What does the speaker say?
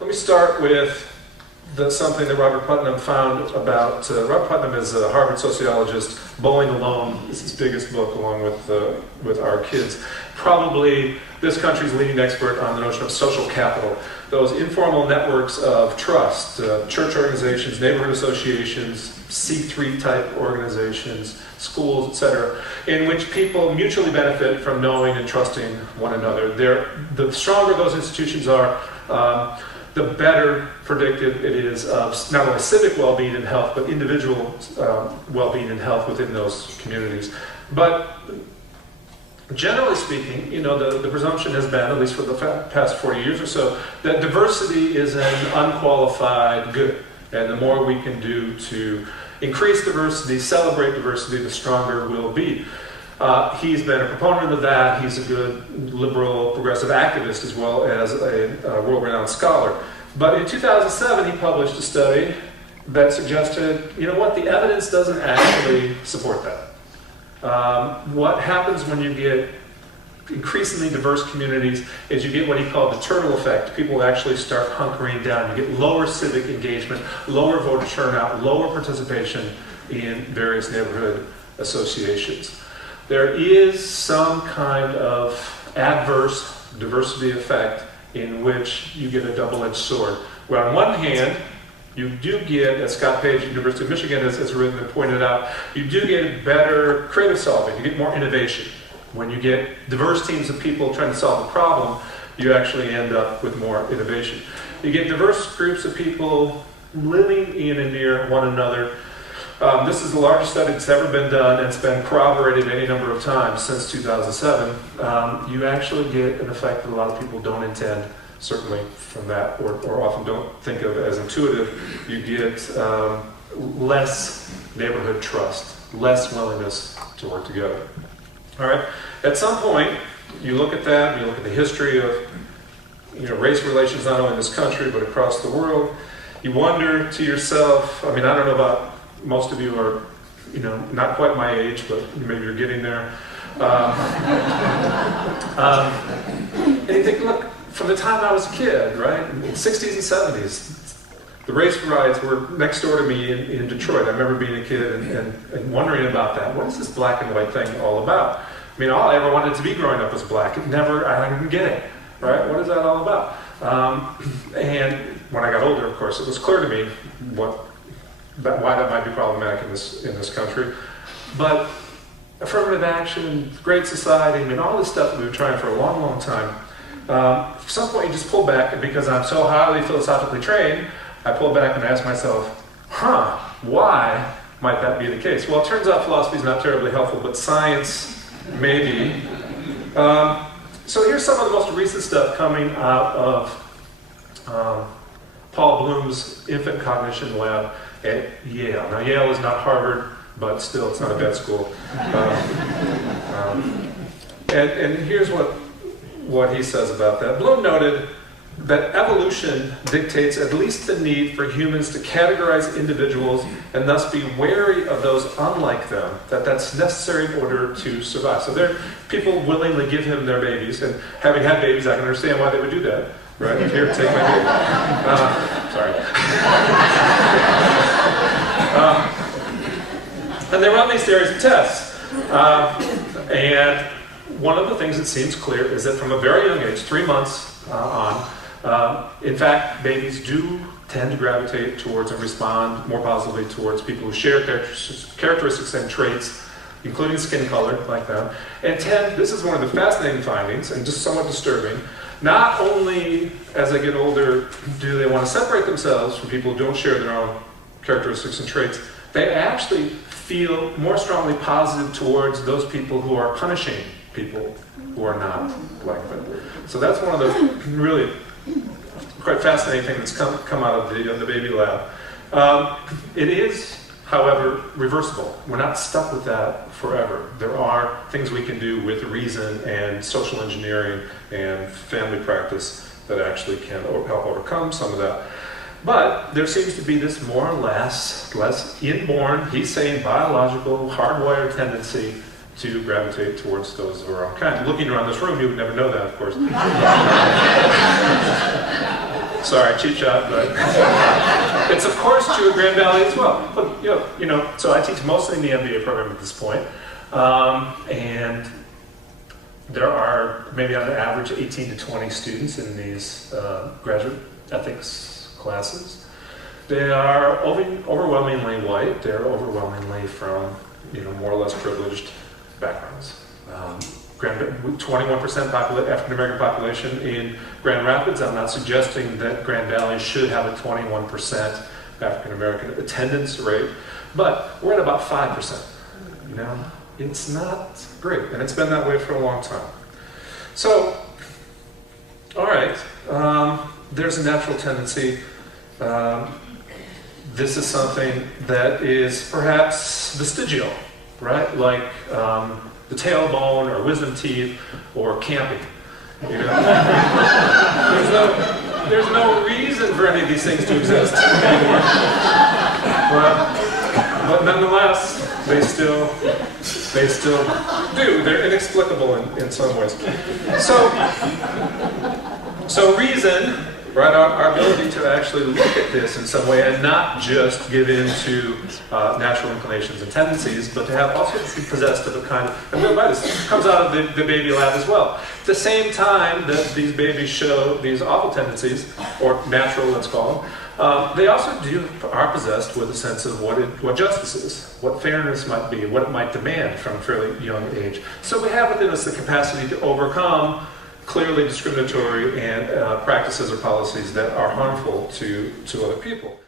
Let me start with something that Robert Putnam found about, Robert Putnam is a Harvard sociologist. Bowling Alone is his biggest book, along with Our Kids. Probably this country's leading expert on the notion of social capital, those informal networks of trust, church organizations, neighborhood associations, C3 type organizations, schools, etc., in which people mutually benefit from knowing and trusting one another. The stronger those institutions are, the better predictive it is of not only civic well-being and health, but individual well-being and health within those communities. But generally speaking, the presumption has been, at least for the past 40 years or so, that diversity is an unqualified good. And the more we can do to increase diversity, celebrate diversity, the stronger we'll be. He's been a proponent of that. He's a good liberal, progressive activist as well as a world-renowned scholar. But in 2007, he published a study that suggested, the evidence doesn't actually support that. What happens when you get increasingly diverse communities is you get what he called the turtle effect. People actually start hunkering down. You get lower civic engagement, lower voter turnout, lower participation in various neighborhood associations. There is some kind of adverse diversity effect in which you get a double-edged sword. Where on one hand, you do get, as Scott Page at the University of Michigan has written and pointed out, you do get better creative solving, you get more innovation. When you get diverse teams of people trying to solve a problem, you actually end up with more innovation. You get diverse groups of people living in and near one another. This is the largest study that's ever been done, and it's been corroborated any number of times since 2007. You actually get an effect that a lot of people don't intend, certainly from that, or often don't think of as intuitive. You get less neighborhood trust, less willingness to work together. All right. At some point, you look at that, you look at the history of race relations not only in this country but across the world. You wonder to yourself, I don't know about most of you are, not quite my age, but maybe you're getting there. And you think, look, from the time I was a kid, right, in the 60s and 70s, the race rides were next door to me in Detroit. I remember being a kid and wondering about that. What is this black and white thing all about? All I ever wanted to be growing up was black. I didn't get it, right? What is that all about? And when I got older, of course, it was clear to me why that might be problematic in this country. But affirmative action, great society, all this stuff that we've been trying for a long, long time. At some point, you just pull back, and because I'm so highly philosophically trained, I pull back and ask myself, why might that be the case? Well, it turns out philosophy is not terribly helpful, but science maybe. So here's some of the most recent stuff coming out of Paul Bloom's infant cognition lab at Yale. Now, Yale is not Harvard, but still, it's not a bad school. And here's what he says about that. Bloom noted that evolution dictates at least the need for humans to categorize individuals and thus be wary of those unlike them, that's necessary in order to survive. So there, people willingly give him their babies, and having had babies, I can understand why they would do that. Right? Here, take my baby. Sorry. And they run these series of tests. And one of the things that seems clear is that from a very young age, 3 months on, in fact, babies do tend to gravitate towards and respond more positively towards people who share characteristics and traits, including skin color, like them. And this is one of the fascinating findings, and just somewhat disturbing, not only as they get older do they want to separate themselves from people who don't share their own characteristics and traits, they actually feel more strongly positive towards those people who are punishing people who are not like them. So that's one of the really quite fascinating things that's come out of the baby lab. It is, however, reversible. We're not stuck with that forever. There are things we can do with reason and social engineering and family practice that actually can help overcome some of that. But there seems to be this more or less inborn, he's saying biological, hardwired tendency to gravitate towards those of our own kind. Looking around this room, you would never know that, of course. Sorry, cheap shot, but it's of course true at Grand Valley as well. Look, so I teach mostly in the MBA program at this point, and there are maybe on average 18 to 20 students in these graduate ethics classes. They are overwhelmingly white. They're overwhelmingly from more or less privileged backgrounds. 21% African-American population in Grand Rapids. I'm not suggesting that Grand Valley should have a 21% African-American attendance rate, but we're at about 5%. It's not great, and it's been that way for a long time. So, all right, there's a natural tendency. This is something that is perhaps vestigial, right? Like the tailbone or wisdom teeth or camping. There's no reason for any of these things to exist anymore. But nonetheless, they still do. They're inexplicable in some ways. So reason, right, our ability to actually look at this in some way and not just give in to natural inclinations and tendencies, but to have also be possessed of a kind of, and this comes out of the baby lab as well. At the same time that these babies show these awful tendencies, or natural, let's call them, they also are possessed with a sense of what justice is, what fairness might be, what it might demand from a fairly young age. So we have within us the capacity to overcome clearly discriminatory and practices or policies that are harmful to other people.